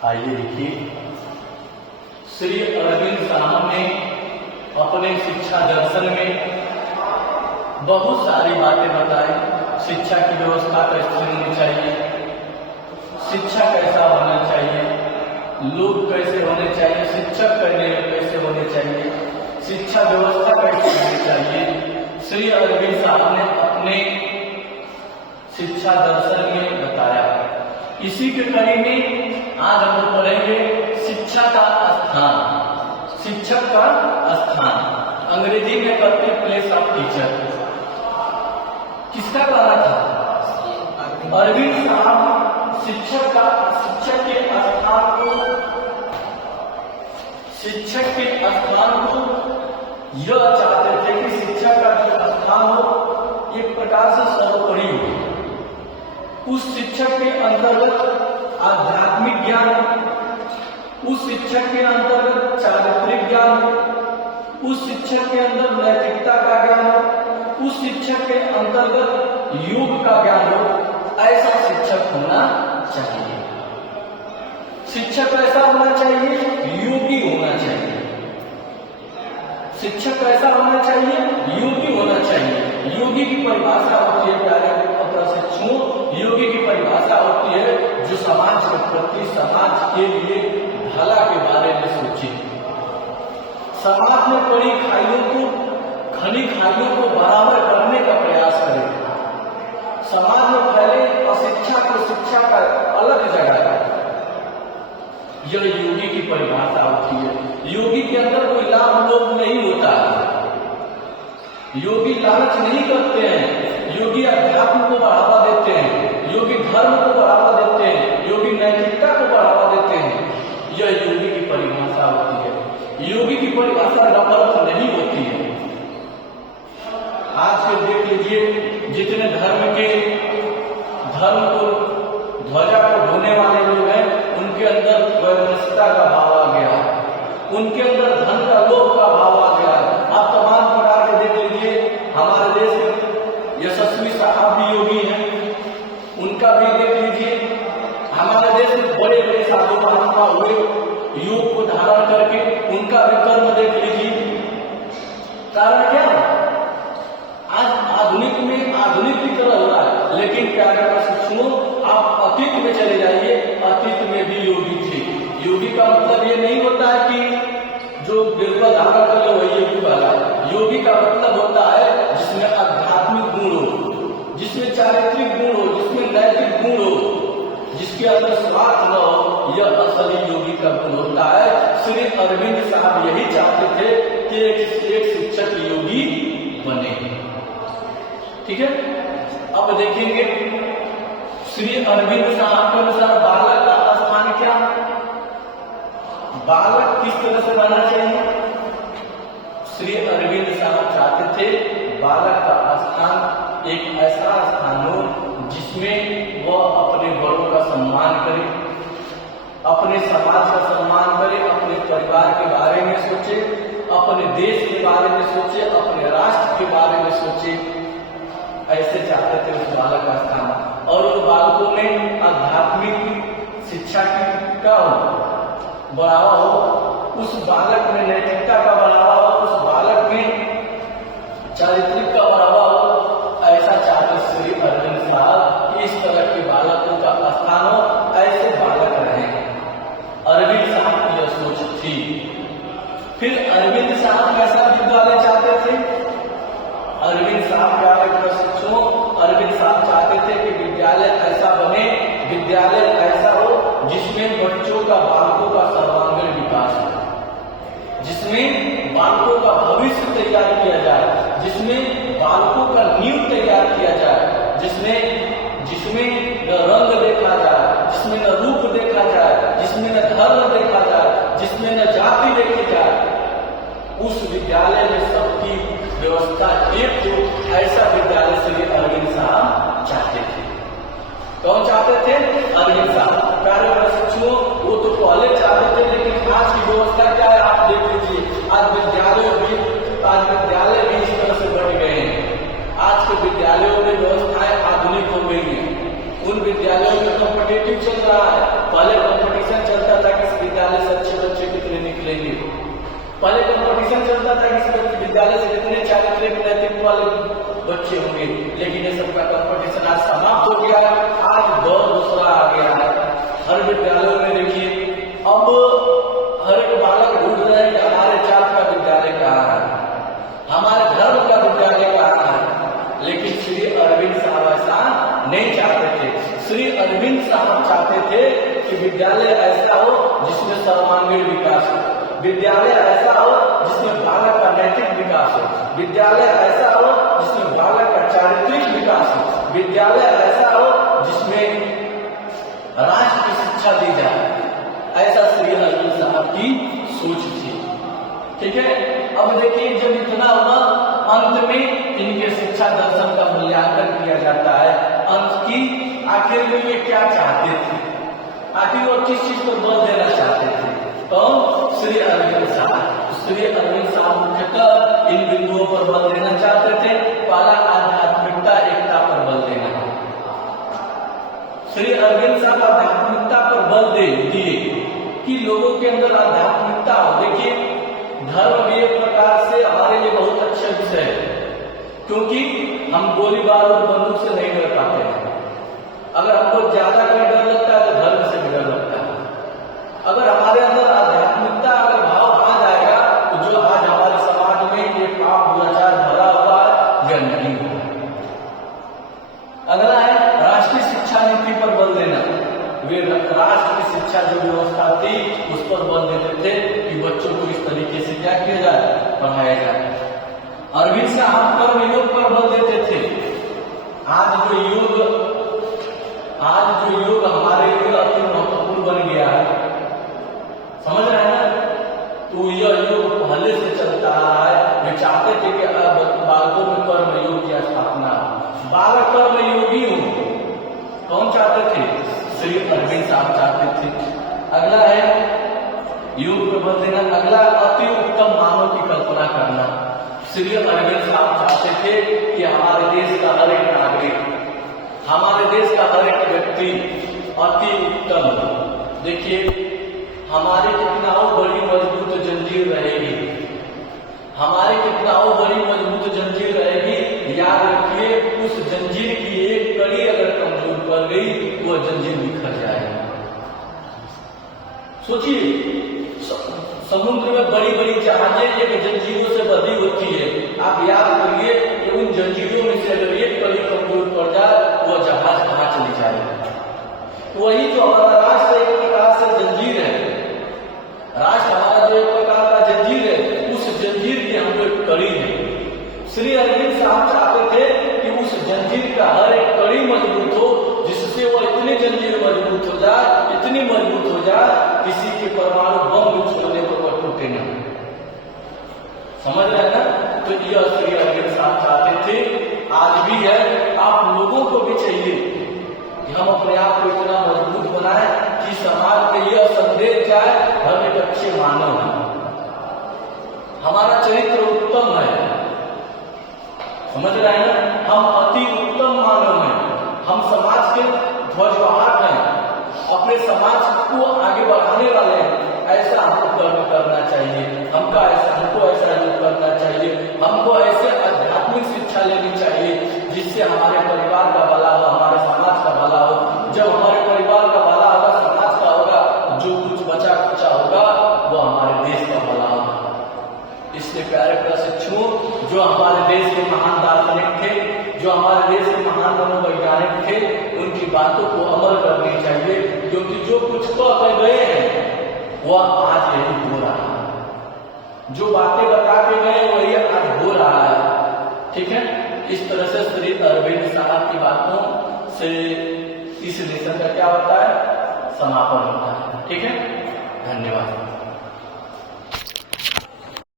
आइए देखिए, श्री अरविंद साहब ने अपने शिक्षा दर्शन में बहुत सारी बातें बताई। शिक्षा की व्यवस्था कैसे होनी चाहिए, शिक्षा कैसा होना चाहिए, लोग कैसे होने चाहिए, शिक्षक कैसे होने चाहिए, शिक्षा व्यवस्था कैसे होनी चाहिए। श्री अरविंद साहब ने अपने शिक्षा दर्शन में बताया। इसी के कड़ी में आज हम लोग पढ़ेंगे शिक्षा का स्थान, शिक्षक का स्थान। अंग्रेजी में कहते हैं प्लेस ऑफ टीचर। किसका कहना था? अरविंद साहब शिक्षक के स्थान को यह चाहते थे कि शिक्षक का जो स्थान हो एक प्रकार से सर्वोपरि हो। उस शिक्षक के अंतर्गत आध्यात्मिक ज्ञान, उस शिक्षक के अंतर्गत चारित्रिक ज्ञान, उस शिक्षक के अंदर नैतिकता का ज्ञान, उस शिक्षक के अंतर्गत योग का ज्ञान हो। ऐसा शिक्षक होना चाहिए। शिक्षक ऐसा होना चाहिए, योगी होना चाहिए। शिक्षक कैसा होना चाहिए? योगी होना चाहिए। योगी की परिभाषा होती है, प्यारे शिक्षकों, योगी की परिभाषा होती है जो समाज के प्रति, समाज के लिए भला के बारे में सोचे, समाज में पड़ी घनी खाइयों को बराबर करने का प्रयास करे, समाज में फैले अशिक्षा को शिक्षा का अलग जगह है। यह योगी की परिभाषा होती है। योगी के अंदर कोई लाभ लोभ नहीं होता। योगी लालच नहीं करते हैं। योगी अध्यात्म को बढ़ावा देते हैं, योगी धर्म को बढ़ावा देते हैं, योगी नैतिकता को बढ़ावा देते हैं। यह योगी की परिभाषा होती है। योगी की परिभाषा नफरत नहीं होती है। आज के देख लीजिए, जितने धर्म को ध्वजा को ढोने वाले लोग हैं, उनके अंदर वैमनस्यता का भाव आ गया, उनके अंदर धन का लोभ का भाव आ गया। आप तमाम प्रकार के देख लीजिए, हमारे देश में यशस्वी साहब भी योगी हैं, उनका भी देख लीजिए। हमारे देश में बड़े बड़े साधु महात्मा हुए योग को धारण करके, उनका भी कर्म देख लीजिए। कारण क्या? आज आधुनिक की तरह हो रहा है। लेकिन प्यारे शिक्षकों, आप अतीत में चले जाइए, अतीत में भी योगी थे। योगी का मतलब ये नहीं होता है कि जो गिरवा धारण कर ले वही योगी वाला। योगी का मतलब होता है जिसमें आध्यात्मिक गुण हो, जिसमें चारित्रिक गुण हो, जिसमें नैतिक गुण हो, जिसके अंदर स्वार्थ न हो। यह असली योगी का गुण होता है। श्री अरविंद साहब यही चाहते थे कि एक शिक्षक योगी बने। ठीक है, अब देखेंगे श्री अरविंद साहब के अनुसार बालक का स्थान क्या? बालक किस तरह से बनना चाहिए? श्री अरविंद साहब चाहते थे बालक का स्थान एक ऐसा स्थान हो जिसमें वह अपने बड़ों का सम्मान करे, अपने समाज का सम्मान करे, अपने परिवार के बारे में सोचे, अपने देश के बारे में सोचे, अपने राष्ट्र के बारे में सोचे। ऐसे चाहते थे उस बालक का स्थान। और उन बालकों में आध्यात्मिक शिक्षा की का बढ़ावा हो, उस बालक में नैतिकता का बढ़ावा हो, उस बालक में चारित्रिक का बढ़ावा हो। ऐसा चाहते श्री अरविंद साहब कि इस तरह के बालकों का स्थान हो, ऐसे बालक रहे। अरविंद साहब की यह सोच थी। फिर अरविंद साहब कैसा विद्यालय चाहते थे? अरविंद साहब अरविंद साहब चाहते थे कि विद्यालय ऐसा बने, विद्यालय ऐसा हो जिसमें बच्चों का, बालकों का सर्वांगीण विकास हो, जिसमें बालकों का भविष्य तैयार किया जाए, जिसमें बालकों का नींव तैयार किया जाए, जिसमें न रंग देखा जाए, जिसमें न रूप देखा जाए, जिसमें न धर्म देखा जाए, जिसमें न जाति देखी जाए। उस विद्यालय में सबकी व्यवस्था एक हो, ऐसा विद्यालय श्री अरविंद साहब चाहते थे। कौन चाहते थे? अरविंद साहब। प्यारे शिक्षकों, वो तो पहले चाहते थे, लेकिन आज की व्यवस्था क्या है आप देख लीजिए। आज विद्यालय भी इस तरह से बढ़ गए हैं। आज के विद्यालयों में व्यवस्थाएं आधुनिक हो गई हैं। उन विद्यालयों में कॉम्पिटिटिव चल रहा है। पहले कॉम्पिटिशन चलता समझता था कि इस विद्यालय से कितने चारित्रिक नैतिक वाले बच्चे होंगे, लेकिन ये सबका कंपटीशन आज समाप्त हो गया। आज दौर दूसरा आ गया है। हर विद्यालयों में देखिए अब हर एक बालक ढूंढ रहे हैं कि हमारे जात का विद्यालय कहाँ है, हमारे धर्म का विद्यालय कहाँ है। लेकिन श्री अरविंद साहब ऐसा नहीं चाहते थे। श्री अरविंद साहब चाहते थे कि विद्यालय ऐसा हो जिसमें सर्वांगीण विकास हो, विद्यालय ऐसा हो जिसमें बालक का नैतिक विकास हो, विद्यालय ऐसा हो जिसमें बालक का चारित्रिक विकास हो, विद्यालय ऐसा हो जिसमें राष्ट्र की शिक्षा दी जाए। ऐसा श्री अरविंद साहब की सोच थी। ठीक है, अब देखिए जब इतना हुआ, अंत में इनके शिक्षा दर्शन का मूल्यांकन किया जाता है। अंत की आखिर में ये क्या चाहते थे, आखिर वो किस चीज को बल देना चाहते थे? तो श्री अरविंद साहब, श्री अरविंद साहब मुख्यतः इन बिंदुओं पर बल देना चाहते थे। पहला, आध्यात्मिकता एकता पर बल देना। श्री अरविंद साहब आध्यात्मिकता पर बल दिए कि लोगों के अंदर आध्यात्मिकता हो। देखिए धर्म भी एक प्रकार से हमारे लिए बहुत अच्छा विषय है, क्योंकि हम गोली बारूद बंदूक से नहीं डर पाते हैं। अगर हमको ज्यादा कोई डर लगता है तो धर्म से भी डर लगता है। अगर हमारे अंदर आध्यात्मिकता अगर भाव आ जाएगा तो जो आज हमारे समाज में ये पाप दुराचार भरा हुआ है यह नहीं होगा। अगला है राष्ट्रीय शिक्षा नीति पर बल देना। वे राष्ट्र की शिक्षा जो व्यवस्था थी उस पर बल देते थे कि बच्चों को इस तरीके से क्या किया जाए, पढ़ाया जाए। अरविंद साहब कर्म योग पर बल देते थे। आज जो योग हमारे लिए अति महत्वपूर्ण बन गया है, समझ रहे हैं ना? तो यह योग पहले से चलता रहा है। वे चाहते थे कि बालकों में कर्म योग की स्थापना, बालक कर्म योगी हो। कौन चाहते थे? श्री अरविंद साहब चाहते थे। अगला है योग पर बल देना। अगला, अति उत्तम मानव की कल्पना करना। श्री अरविंद साहब चाहते थे कि हमारे देश का हर एक नागरिक, हमारे देश का हर एक व्यक्ति अति उत्तम। देखिए हमारी कितना बड़ी मजबूत जंजीर रहेगी, हमारी कितना बड़ी मजबूत जंजीर रहेगी, याद रखिए उस जंजीर की एक कड़ी अगर कमजोर पड़ गई तो वह जंजीर बिखर जाएगी। सोचिए समुद्र में बड़ी बड़ी जहाजें एक जंजीरों से बंधी होती है। आप याद करिए कि उन जंजीरों में से अगर एक कड़ी कमजोर पड़ जाए तो वह जहाज कहाँ चली जाएगी। तो वही जो हमारा राष्ट्र एक प्रकार से जंजीर है, राष्ट्र हमारा जो एक प्रकार का जंजीर है, उस जंजीर की हम लोग कड़ी है। श्री अरविंद साहब चाहते थे कि उस जंजीर का हर एक कड़ी मजबूत हो, जिससे वह इतनी जंजीर मजबूत हो जाए, इतनी मजबूत हो जाए किसी के परमाणु बम छोड़ने पर वह टूटे नहीं। समझ रहे हैं ना? तो यह श्री अरविंद साहब चाहते थे, आज भी है। आप लोगों को भी चाहिए कि हम अपने आप को इतना मजबूत बनाए कि समाज में यह संदेश जाए हम एक अच्छे मानव हैं, हमारा चरित्र उत्तम है। समझ रहे हैं ना? हम अति उत्तम मानव हैं, हम समाज के ध्वजवाहक हैं, अपने समाज को आगे बढ़ाने वाले हैं। ऐसा हमको कर्म करना चाहिए, हमको ऐसा योग करना चाहिए, हमको ऐसे आध्यात्मिक शिक्षा लेनी चाहिए जिससे हमारे परिवार का भला हो, हमारे समाज का भला हो। जब हमारे परिवार का भला होगा, समाज का होगा, जो कुछ बचा खुचा होगा वो हमारे देश का भला होगा। इसलिए प्यारे प्रशिक्षुओं, जो हमारे देश के महान दार्शनिक थे, जो हमारे देश के महान मनोवैज्ञानिक थे, उनकी बातों को अमल करनी चाहिए, क्योंकि जो कुछ कह गए हैं वह आज यही हो रहा है। जो बातें बता के गए वही आज हो रहा है। ठीक है, इस तरह से श्री अरविंद साहब की बातों से इस लेसन का क्या होता है, समापन होता है। ठीक है, धन्यवाद।